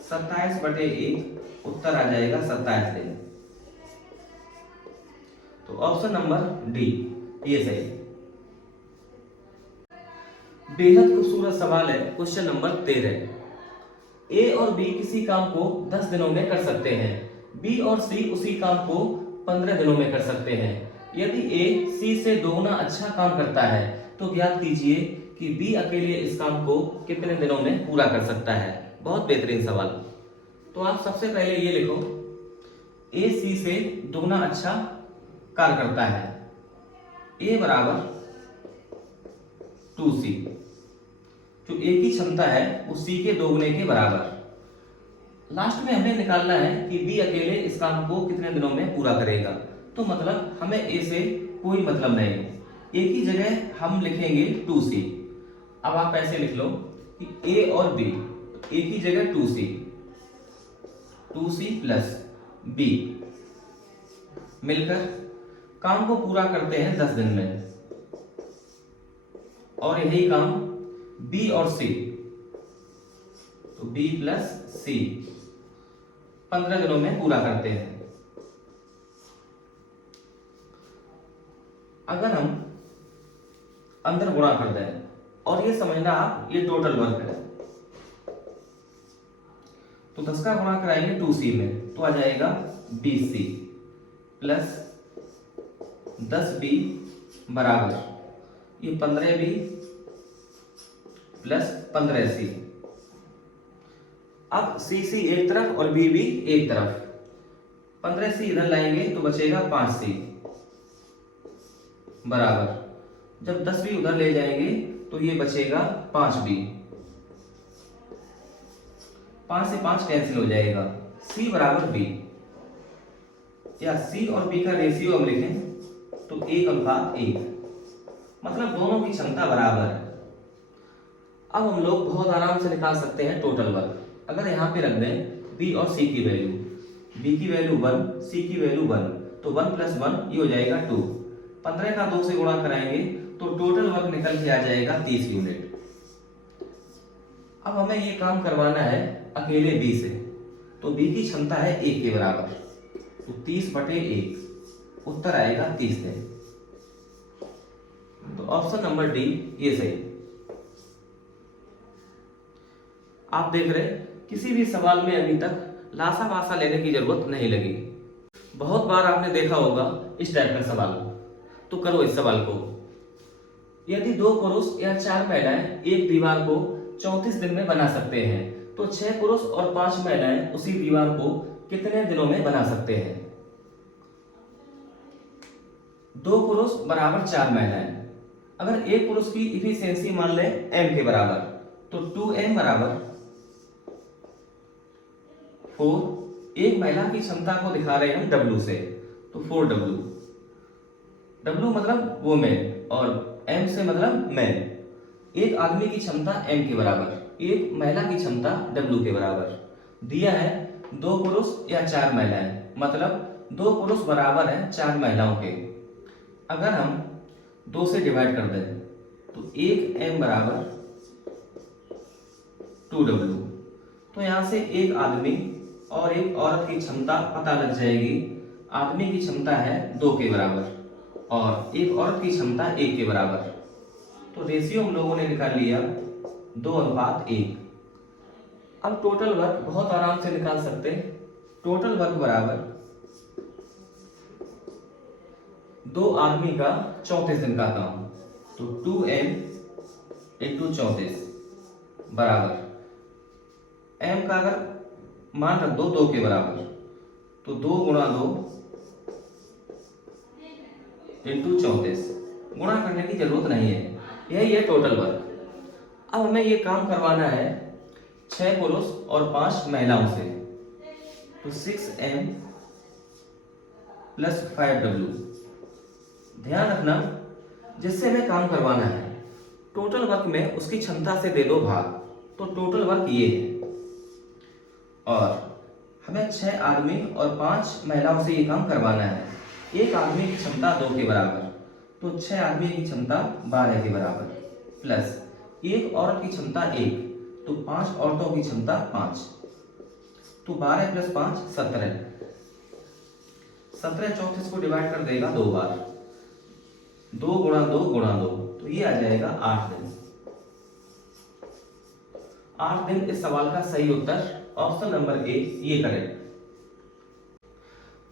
27/1, उत्तर आ जाएगा 27 दिन। तो ऑप्शन नंबर डी ये सही। बेहद खूबसूरत सवाल है क्वेश्चन नंबर 13। ए और बी किसी काम को 10 दिनों में कर सकते हैं, बी और सी उसी काम को 15 दिनों में कर सकते हैं। यदि ए सी से दोगुना अच्छा काम करता है तो ज्ञात कीजिए कि बी अकेले इस काम को कितने दिनों में पूरा कर सकता है। बहुत बेहतरीन सवाल। तो आप सबसे पहले ये लिखो, ए सी से दोगुना अच्छा कार्य करता है, ए बराबर 2c, जो ए की क्षमता है वो सी के दोगुने के बराबर। लास्ट में हमें निकालना है कि बी अकेले इस काम को कितने दिनों में पूरा करेगा, तो मतलब हमें ए से कोई मतलब नहीं, ए की जगह हम लिखेंगे 2c। अब आप ऐसे लिख लो कि ए और बी, ए की जगह 2c प्लस बी मिलकर काम को पूरा करते हैं 10 दिन में, और यही काम बी और सी, तो बी प्लस सी 15 दिनों में पूरा करते हैं। अगर हम अंदर गुणा कर दें, और ये समझना आप ये टोटल वर्क है, तो 10 का गुणा कराएंगे 2c में, तो आ जाएगा 20c प्लस 10b बराबर ये 15b प्लस 15c। अब cc एक तरफ और bb एक तरफ, 15c इधर लाएंगे तो बचेगा 5c बराबर, जब 10b उधर ले जाएंगे तो ये बचेगा 5b, 5 से 5 कैंसिल हो जाएगा, c बराबर b, या c और b का रेशियो हम लिखें तो 1:1, मतलब दोनों की क्षमता बराबर है। अब हम लोग बहुत आराम से निकाल सकते हैं टोटल वर्क। अगर यहाँ पे रख दें b और c की वैल्यू, b की वैल्यू 1, c की वैल्यू 1, तो 1 + 1 ये हो जाएगा 2। 15 का 2 से गुणा कराएंगे तो टोटल वर्क निकल के आ जाएगा 30 यूनिट। अब हमें ये काम करवाना है अकेले b से, तो b की क्षमता है 1 के बराबर, तो 30/1, उत्तर आएगा 30 दिन। तो ऑप्शन नंबर डी ये सही। आप देख रहे किसी भी सवाल में अभी तक लासा वासा लेने की जरूरत नहीं लगी। बहुत बार आपने देखा होगा इस टाइप का सवाल, तो करो इस सवाल को। यदि 2 पुरुष या 4 महिलाएं एक दीवार को 34 दिन में बना सकते हैं, तो 6 पुरुष और 5 महिलाएं उसी दीवार को कितने दिनों में बना सकते हैं। 2 पुरुष बराबर 4 महिलाएं, अगर एक पुरुष की इफिशियंसी मान लें m के बराबर, तो 2m बराबर 4 एक महिला की क्षमता को दिखा रहे हैं हम W से, तो 4W। W मतलब वुमेन और M से मतलब मैन। एक आदमी की क्षमता M के बराबर, एक महिला की क्षमता W के बराबर दिया है। दो पुरुष या चार महिलाएं, मतलब दो पुरुष बराबर हैं चार महिलाओं के। अगर हम दो से डिवाइड कर दें तो एक M बराबर 2W। तो यहां से एक आदमी और एक औरत की क्षमता पता लग जाएगी। आदमी की क्षमता है 2 के बराबर और एक औरत की क्षमता 1 के बराबर। तो रेशियो हम लोगों ने निकाल लिया 2:1। अब टोटल वर्क बहुत आराम से निकाल सकते हैं। टोटल वर्क बराबर 2 आदमी का 34 दिन का काम, तो 2M इंटू 34 बराबर M का अगर मान रख दो 2 के बराबर, तो 2 गुणा 2 इंटू 34। गुणा करने की जरूरत नहीं है, यही है टोटल वर्क। अब हमें ये काम करवाना है 6 पुरुष और 5 महिलाओं से, तो 6M प्लस 5W। ध्यान रखना, जिससे हमें काम करवाना है टोटल वर्क में उसकी क्षमता से दे दो भाग, तो टोटल वर्क ये है। और हमें 6 आदमी और 5 महिलाओं से ये काम करवाना है। एक आदमी की क्षमता 2 के बराबर, तो 6 आदमी की क्षमता 12 के बराबर, प्लस एक औरत की क्षमता 1, तो 5 औरतों की क्षमता 5, तो 12 प्लस 5 17। 17 34 को डिवाइड कर देगा 2 बार, 2 गुणा 2 गुणा 2, तो ये आ जाएगा 8 दिन। 8 दिन इस सवाल का सही उत्तर ऑप्शन नंबर ए, ये करेक्ट।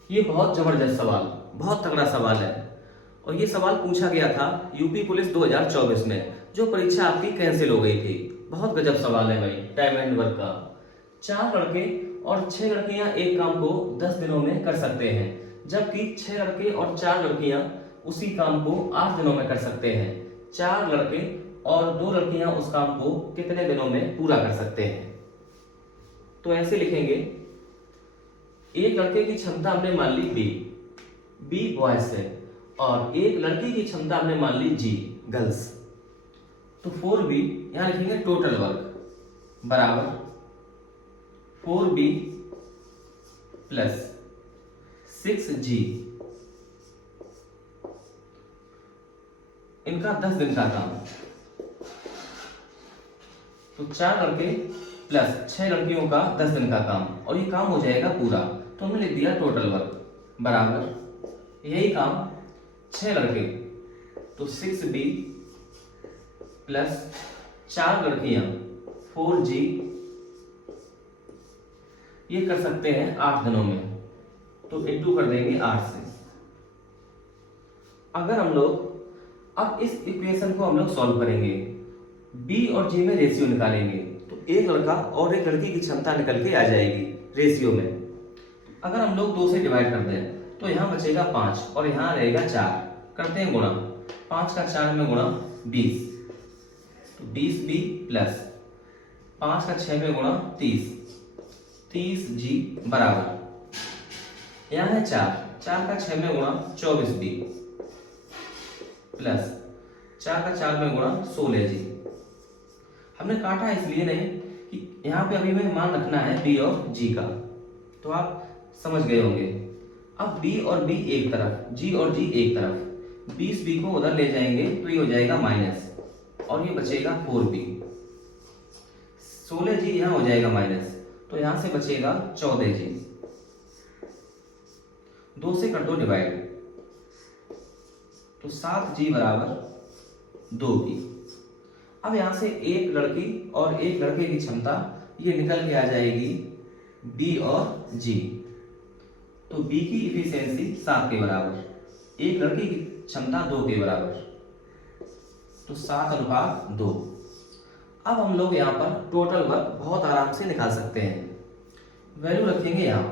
ये बहुत जबरदस्त सवाल, बहुत तगड़ा सवाल है और ये सवाल पूछा गया था यूपी पुलिस 2024 में, जो परीक्षा आपकी कैंसिल हो गई थी। बहुत गजब सवाल है भाई, टाइम एंड वर्क का। 4 लड़के और 6 लड़कियां एक काम को 10 दिनों में कर सकते हैं, जबकि 6 लड़के और 4 लड़कियां उसी काम को 8 दिनों में कर सकते हैं। 4 लड़के और 2 लड़कियां उस काम को कितने दिनों में पूरा कर सकते हैं? तो ऐसे लिखेंगे, एक लड़के की क्षमता हमने मान ली बी बॉयज है, और एक लड़की की क्षमता हमने मान ली जी गर्ल्स, तो 4B यहां लिखेंगे टोटल वर्क बराबर 4B प्लस 6G, इनका 10 दिन का काम। तो 4 लड़के प्लस 6 लड़कियों का 10 दिन का काम, और ये काम हो जाएगा पूरा, तो हमने लिख दिया टोटल वर्क बराबर यही काम 6 लड़के, तो 6B प्लस 4 लड़कियां 4G, ये कर सकते हैं 8 दिनों में, तो इंटू कर देंगे 8 से। अगर हम लोग अब इस इक्वेशन को हम लोग सॉल्व करेंगे, B और G में रेशियो निकालेंगे, तो एक लड़का और एक लड़की की क्षमता निकल के आ जाएगी रेशियो में। अगर हम लोग 2 से डिवाइड कर दें तो यहाँ बचेगा 5 और यहाँ रहेगा 4। करते हैं गुणा, 5 का 4 में गुणा 20, तो 20B प्लस 5 का 6 में गुणा 30, 30G बराबर यहाँ है 4 का 6 में गुणा 24B प्लस 4 का 4 में गुणा 16G। हमने काटा इसलिए नहीं कि यहाँ पे अभी हमें मान रखना है B और G का, तो आप समझ गए होंगे। अब B और B एक तरफ, G और G एक तरफ, 20B को उधर ले जाएंगे तो ये हो जाएगा माइनस, और ये बचेगा 4B। 16G यहाँ हो जाएगा माइनस, तो यहाँ से बचेगा 14G। 2 से कर दो डिवाइड, तो 7G बराबर 2B। अब यहां से एक लड़की और एक लड़के की क्षमता ये निकल के आ जाएगी B और G, तो B की इफिशियंसी 7 के बराबर, एक लड़की की क्षमता 2 के बराबर, तो 7:2। अब हम लोग यहाँ पर टोटल वर्क बहुत आराम से निकाल सकते हैं। वैल्यू रखेंगे यहाँ,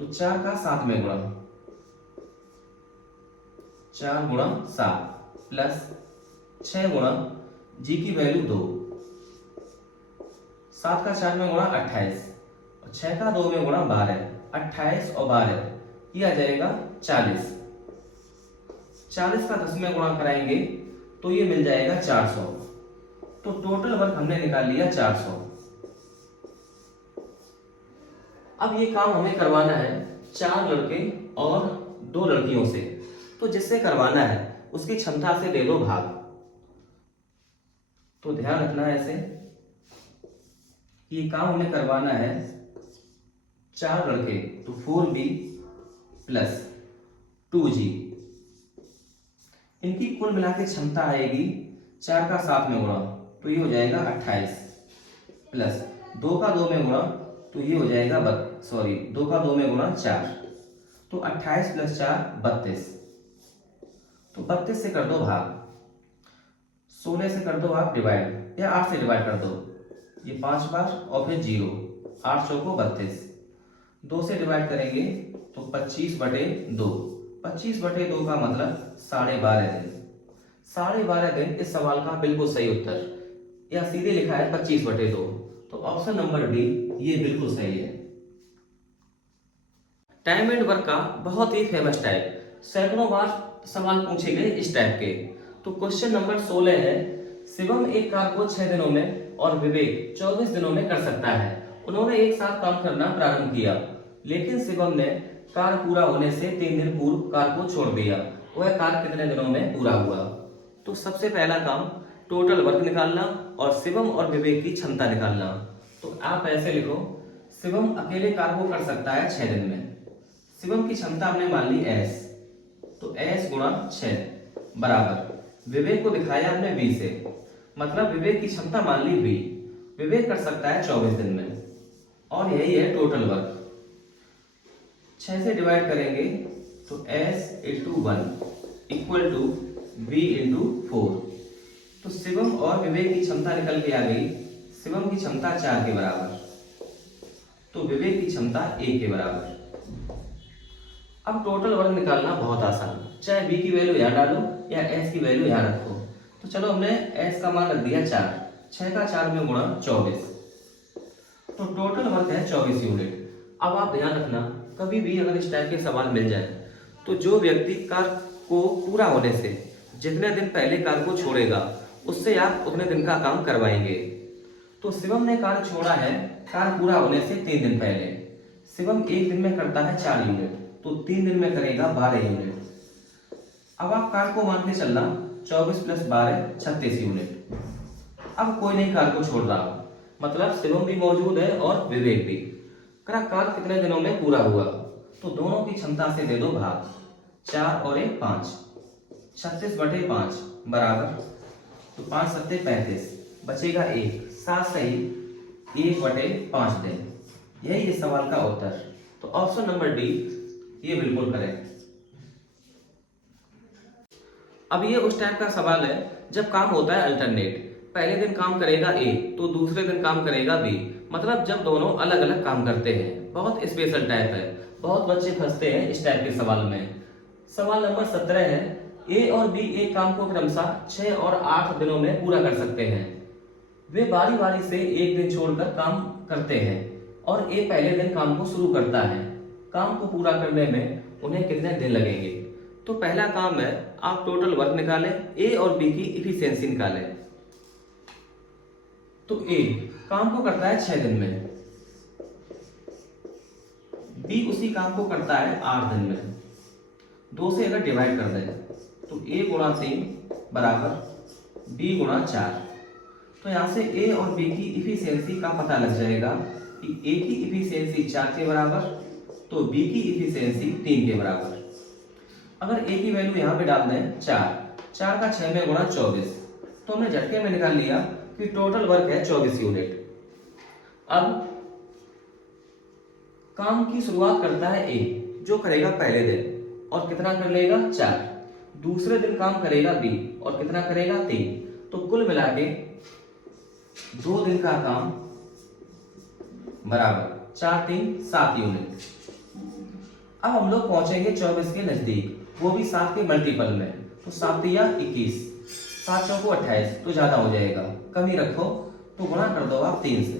तो 4 का 7 में गुणा, 4 गुणा 7 प्लस 6 गुणा G की वैल्यू 2, 7 का 4 में गुणा 28, 6 का 2 में गुणा 12, 28 और 12 ये आ जाएगा 40। 40 का 10 में गुणा कराएंगे तो ये मिल जाएगा 400। तो टोटल वर्क हमने निकाल लिया 400। अब ये काम हमें करवाना है 4 लड़के और 2 लड़कियों से। तो जिससे करवाना है उसकी क्षमता से दे दो भाग। तो ध्यान रखना है ऐसे, ये काम हमें करवाना है 4 लड़के, तो 4b प्लस 2g, इनकी कुल मिला के क्षमता आएगी 4 का 7 में गुणा तो ये हो जाएगा 28 प्लस 2 का 2 में गुणा तो ये हो जाएगा 2 का 2 में गुणा 4, तो 28 प्लस 4 32। तो 32 से कर दो भाग, 16 से कर दो आप डिवाइड, या 8 से डिवाइड कर दो, ये 5 बार और फिर 0, 8 चौको 32। 2 से डिवाइड करेंगे तो 25/2, 25/2 का मतलब 12.5 दिन। 12.5 दिन इस सवाल का बिल्कुल सही उत्तर, या सीधे लिखा है 25/2। तो ऑप्शन नंबर डी ये बिल्कुल सही है। टाइम एंड वर्क का बहुत ही फेमस टाइप, सैकड़ों बार सवाल पूछे गए इस टाइप के। तो क्वेश्चन नंबर 16 है, शिवम एक कार को 6 दिनों में और विवेक 24 दिनों में कर सकता है। उन्होंने एक साथ काम करना प्रारंभ किया, लेकिन शिवम ने कार पूरा होने से 3 दिन पूर्व कार को छोड़ दिया। वह कार कितने दिनों में पूरा हुआ? तो सबसे पहला काम टोटल वर्क निकालना और शिवम और विवेक की क्षमता निकालना। तो आप ऐसे लिखो, शिवम अकेले कार को कर सकता है 6 दिन में। शिवम की क्षमता हमने मान ली S, तो S गुणा 6 बराबर विवेक को दिखाया हमने V से, मतलब विवेक की क्षमता मान ली V। विवेक कर सकता है 24 दिन में, और यही है टोटल वर्क। 6 से डिवाइड करेंगे तो S × 1 इक्वल टू V × 4। तो शिवम और विवेक की क्षमता निकल के आ गई। शिवम की क्षमता 4 के बराबर, तो विवेक की क्षमता 1 के बराबर। अब टोटल वर्क निकालना बहुत आसान, चाहे V की वैल्यू यहाँ डालो या S की वैल्यू यहाँ रखो। तो चलो हमने S का मान रख दिया 4, 6 का 4 में गुणा 24, तो टोटल वर्क है 24 यूनिट। अब आप ध्यान रखना, कभी भी अगर इस टाइप के सवाल मिल जाए तो जो व्यक्ति कार को पूरा होने से जितने दिन पहले कार को छोड़ेगा उससे आप उतने दिन का काम करवाएंगे। तो शिवम ने कार छोड़ा है कार पूरा होने से 3 दिन पहले। शिवम एक दिन में करता है 4 यूनिट, तो 3 दिन में करेगा 12 यूनिट। अब आप कार को मान के चलना 24 + 12 36 यूनिट। अब कोई नहीं कार को छोड़ रहा, मतलब शिवम भी मौजूद है और विवेक भी। कार कितने दिनों में पूरा हुआ? तो दोनों की क्षमता से दे दो भाग, 4 और 1 5, 36/5 बराबर, तो 5 × 7 = 35, बचेगा 1, 7 सही 1/5 दिन। यही इस सवाल का उत्तर। तो ऑप्शन नंबर डी ये बिल्कुल करेक्ट। अब ये उस टाइप का सवाल है जब काम होता है अल्टरनेट, पहले दिन काम करेगा A तो दूसरे दिन काम करेगा B, मतलब जब दोनों अलग अलग काम करते हैं। बहुत स्पेशल टाइप है, बहुत बच्चे फंसते हैं इस टाइप के सवाल में। सवाल नंबर 17 है, A और B एक काम को क्रमशः 6 और 8 दिनों में पूरा कर सकते हैं। वे बारी बारी से एक दिन छोड़कर काम करते हैं और A पहले दिन काम को शुरू करता है। काम को पूरा करने में उन्हें कितने दिन लगेंगे? तो पहला काम है आप टोटल वर्क निकालें, A और B की इफिशियंसी निकालें। तो A काम को करता है 6 दिन में, B उसी काम को करता है 8 दिन में। 2 से अगर डिवाइड कर दें तो A × 3 बराबर B × 4। तो यहाँ से A और B की इफिशियंसी का पता लग जाएगा कि A की इफिशियंसी 4 के बराबर, तो B की इफिशियंसी 3 के बराबर। अगर A की वैल्यू यहाँ पे डाल दें 4 का 6 में गुणा 24, तो हमने झटके में निकाल लिया कि टोटल वर्क है 24 यूनिट। अब काम की शुरुआत करता है A जो करेगा पहले दिन और कितना कर लेगा 4। दूसरे दिन काम करेगा B और कितना करेगा 3। तो कुल मिला के 2 दिन का काम बराबर 4 3 7 यूनिट। अब हम लोग पहुंचेंगे 24 के नजदीक, वो भी 7 के मल्टीपल में। तो 7 या 21, 7 चौको 28, तो ज्यादा हो जाएगा, कम ही रखो। तो गुणा कर दो आप 3 से,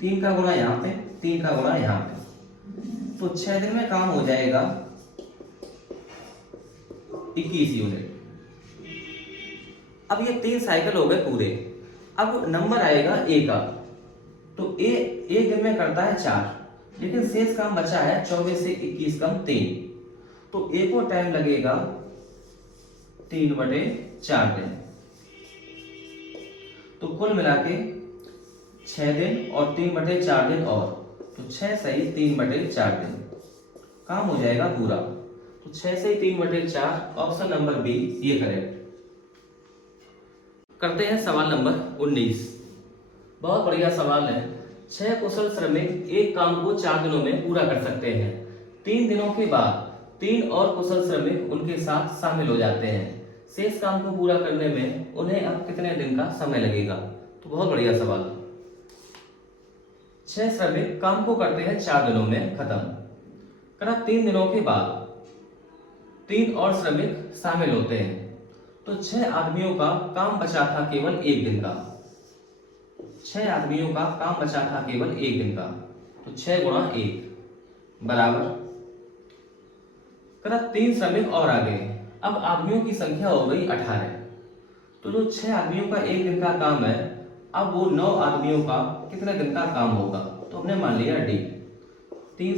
3 का गुणा यहाँ पे 3 का गुणा यहाँ पे, तो 6 दिन में काम हो जाएगा 21 यूनिट। अब ये 3 साइकिल हो गए पूरे। अब नंबर आएगा ए का, तो ए एक दिन में करता है 4, लेकिन शेष काम बचा है 24 से 21 कम 3, तो ए को टाइम लगेगा 3/4 दिन। तो कुल मिला के 6 दिन और 3/4 दिन और, तो 6 सही 3/4 दिन काम हो जाएगा पूरा। तो 6 सही 3/4, ऑप्शन नंबर बी ये करेक्ट। करते हैं सवाल नंबर 19। बहुत बढ़िया सवाल है। 6 कुशल श्रमिक एक काम को 4 दिनों में पूरा कर सकते हैं। 3 दिनों के बाद 3 और कुशल श्रमिक उनके साथ शामिल हो जाते हैं। शेष काम को पूरा करने में उन्हें अब कितने दिन का समय लगेगा? तो बहुत बढ़िया सवाल। 6 श्रमिक काम को करते हैं 4 दिनों में खत्म। करा 3 दिनों के बाद 3 और श्रमिक शामिल होते हैं, तो 6 आदमियों का काम बचा था केवल 1 दिन का। 6 आदमियों का काम बचा था केवल 1 दिन का, तो 6 गुणा 1 बराबर। करा 3 श्रमिक और आ गए। अब आदमियों की संख्या हो गई 18, तो जो 6 आदमियों का 1 दिन का काम है, अब वो 9 आदमियों का कितने दिन का काम होगा? तो हमने मान लिया डी। 3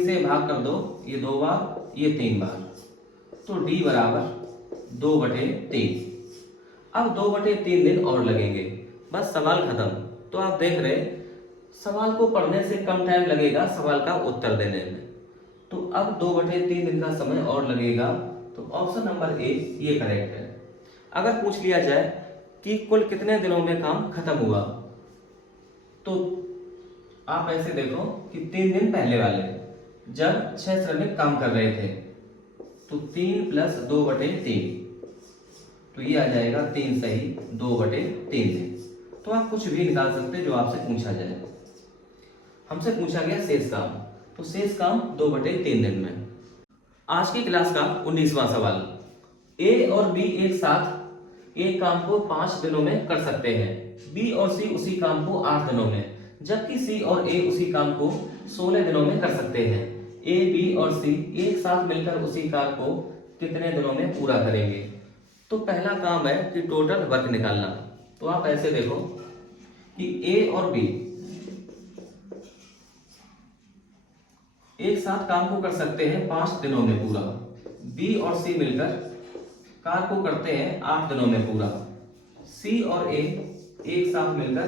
से भाग कर दो, ये 2 बार, ये 3 बार, तो डी बराबर 2/3। अब 2/3 दिन और लगेंगे, बस सवाल खत्म। तो आप देख रहे सवाल को पढ़ने से कम टाइम लगेगा सवाल का उत्तर देने में। तो अब 2/3 दिन का समय और लगेगा, तो ऑप्शन नंबर ए ये करेक्ट है। अगर पूछ लिया जाए कि कुल कितने दिनों में काम खत्म हुआ, तो आप ऐसे देखो कि 3 दिन पहले वाले जब 6 श्रमिक काम कर रहे थे, तो 3 + 2/3, तो ये आ जाएगा 3 सही 2/3 दिन। तो आप कुछ भी निकाल सकते हैं जो आपसे पूछा जाए। हमसे पूछा गया शेष काम, तो शेष काम 2/3 दिन में। आज की क्लास का 19वां सवाल। ए और बी एक साथ एक काम को 5 दिनों में कर सकते हैं। बी और सी उसी काम को 8 दिनों में, जबकि सी और ए उसी काम को 16 दिनों में कर सकते हैं। ए, बी और सी एक साथ मिलकर उसी काम को कितने दिनों में पूरा करेंगे? तो पहला काम है कि टोटल वर्क निकालना। तो आप ऐसे देखो कि ए और बी एक साथ काम को कर सकते हैं 5 दिनों में पूरा। बी और सी मिलकर काम को करते हैं 8 दिनों में पूरा। सी और ए एक साथ मिलकर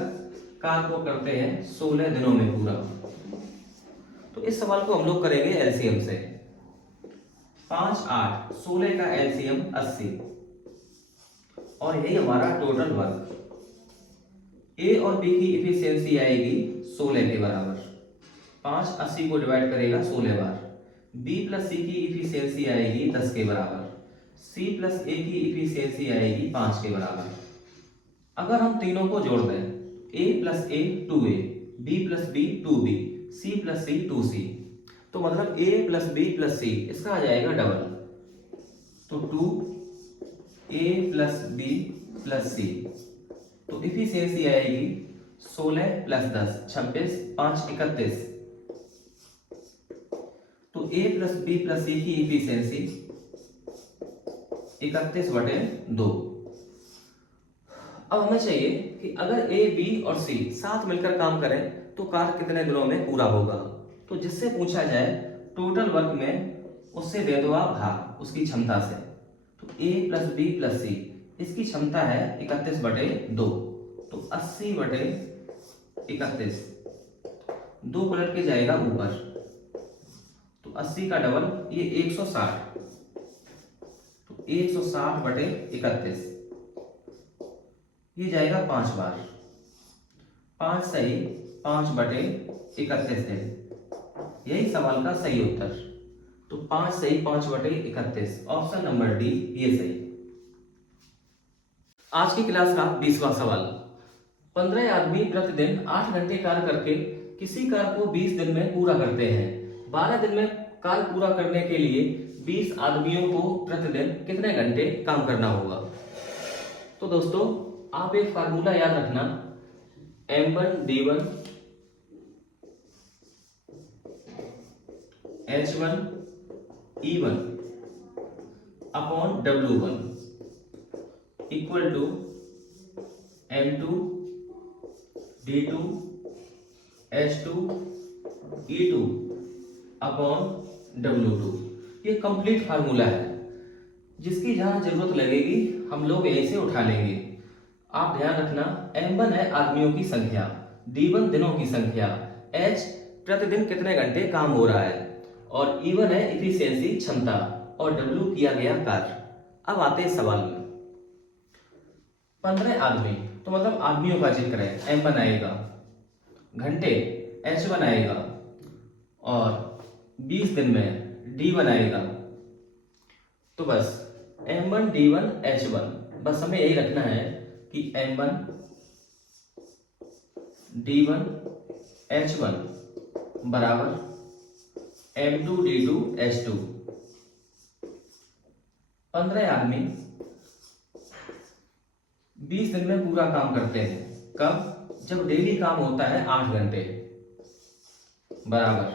काम को करते हैं 16 दिनों में पूरा। तो इस सवाल को हम लोग करेंगे एलसीएम से। 5, 8, 16 का एलसीएम 80, और यही हमारा टोटल वर्क। ए और बी की इफिशियंसी आएगी 16 के बराबर। 5 80 को डिवाइड करेगा 16 बार। बी प्लस सी की इफिशियंसी आएगी 10 के बराबर। सी प्लस ए की इफिशियंसी आएगी 5 के बराबर। अगर हम तीनों को जोड़ दें, a plus A 2a, b plus B 2b, c plus C 2c, तो मतलब a plus B plus C, इसका आ जाएगा डबल। तो 2a प्लस बी प्लस सी, तो इफिशियंसी आएगी 16 प्लस 10 26, 5 31, तो a प्लस बी प्लस सी की इफिशियंसी 31/2। अब हमें चाहिए कि अगर ए, बी और सी साथ मिलकर काम करें तो कार्य कितने दिनों में पूरा होगा। तो जिससे पूछा जाए टोटल वर्क में, उससे दे दो आप भाग उसकी क्षमता से। तो ए प्लस बी प्लस सी, इसकी क्षमता है 31/2, तो 80/31, 2 पलट के जाएगा ऊपर, तो 80 का डबल ये 160, तो 160/31, ये जाएगा 5 बार। 5 सही 5/31 दिन, यही सवाल का सही उत्तर। तो 5 सही 5/31, ऑप्शन नंबर डी ये सही। आज की क्लास का 20वां सवाल। 15 आदमी प्रतिदिन 8 घंटे कार्य करके किसी कार्य को 20 दिन में पूरा करते हैं। 12 दिन में कार्य पूरा करने के लिए 20 आदमियों को प्रतिदिन कितने घंटे काम करना होगा? तो दोस्तों आप एक फार्मूला याद रखना, m1 d1 H1 E1 upon W1 equal to M2 D2 H2 E2 upon W2। ये कंप्लीट फार्मूला है, जिसकी जहां जरूरत लगेगी हम लोग यहीं से उठा लेंगे। आप ध्यान रखना, M1 है आदमियों की संख्या, D1 दिनों की संख्या, H प्रतिदिन कितने घंटे काम हो रहा है, और E1 है इफिशियंसी क्षमता, और W किया गया कार्य। अब आते हैं सवाल में। 15 आदमी, तो मतलब आदमियों का जिक्र है, M1 आएगा, घंटे H1 आएगा, और 20 दिन में D1 आएगा। तो बस M1 D1 H1, बस हमें यही रखना है कि M1 D1 H1 बराबर M2 D2 H2। 15 आदमी 20 दिन में पूरा काम करते हैं। कब? जब डेली काम होता है 8 घंटे, बराबर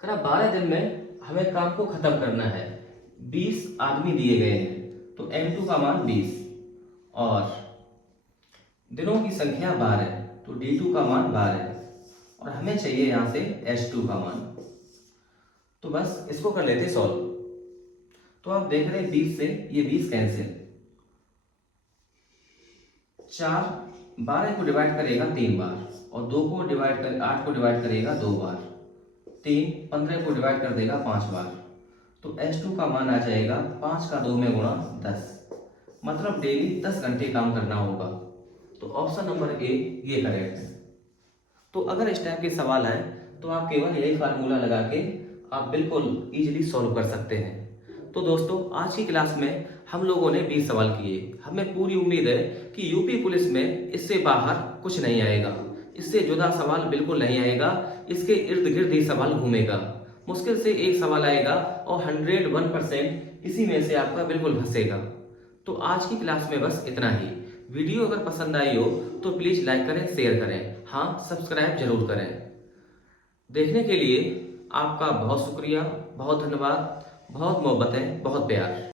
12 दिन में हमें काम को खत्म करना है। 20 आदमी दिए गए हैं, तो M2 का मान 20, और दिनों की संख्या 12, तो D2 का मान 12, और हमें चाहिए यहां से H2 का मान। तो बस इसको कर लेते सॉल्व। तो आप देख रहे हैं 20 से ये 20 कैंसिल, 4 12 को डिवाइड करेगा 3 बार, और 2 को डिवाइड कर 8 को डिवाइड करेगा 2 बार, 3 15 को डिवाइड कर देगा 5 बार। तो H2 का मान आ जाएगा 5 का 2 में गुणा 10, मतलब डेली 10 घंटे काम करना होगा। तो ऑप्शन नंबर ए ये करेक्ट है। तो अगर इस टाइप के सवाल आए तो आप केवल यही फार्मूला लगा के आप बिल्कुल इजीली सॉल्व कर सकते हैं। तो दोस्तों, आज की क्लास में हम लोगों ने 20 सवाल किए। हमें पूरी उम्मीद है कि यूपी पुलिस में इससे बाहर कुछ नहीं आएगा, इससे जुदा सवाल बिल्कुल नहीं आएगा, इसके इर्द गिर्द ही सवाल घूमेगा। मुश्किल से एक सवाल आएगा और 101% इसी में से आपका बिल्कुल फंसेगा। तो आज की क्लास में बस इतना ही। वीडियो अगर पसंद आई हो तो प्लीज लाइक करें, शेयर करें, हाँ सब्सक्राइब जरूर करें। देखने के लिए आपका बहुत शुक्रिया, बहुत धन्यवाद, बहुत मोहब्बतें, बहुत प्यार।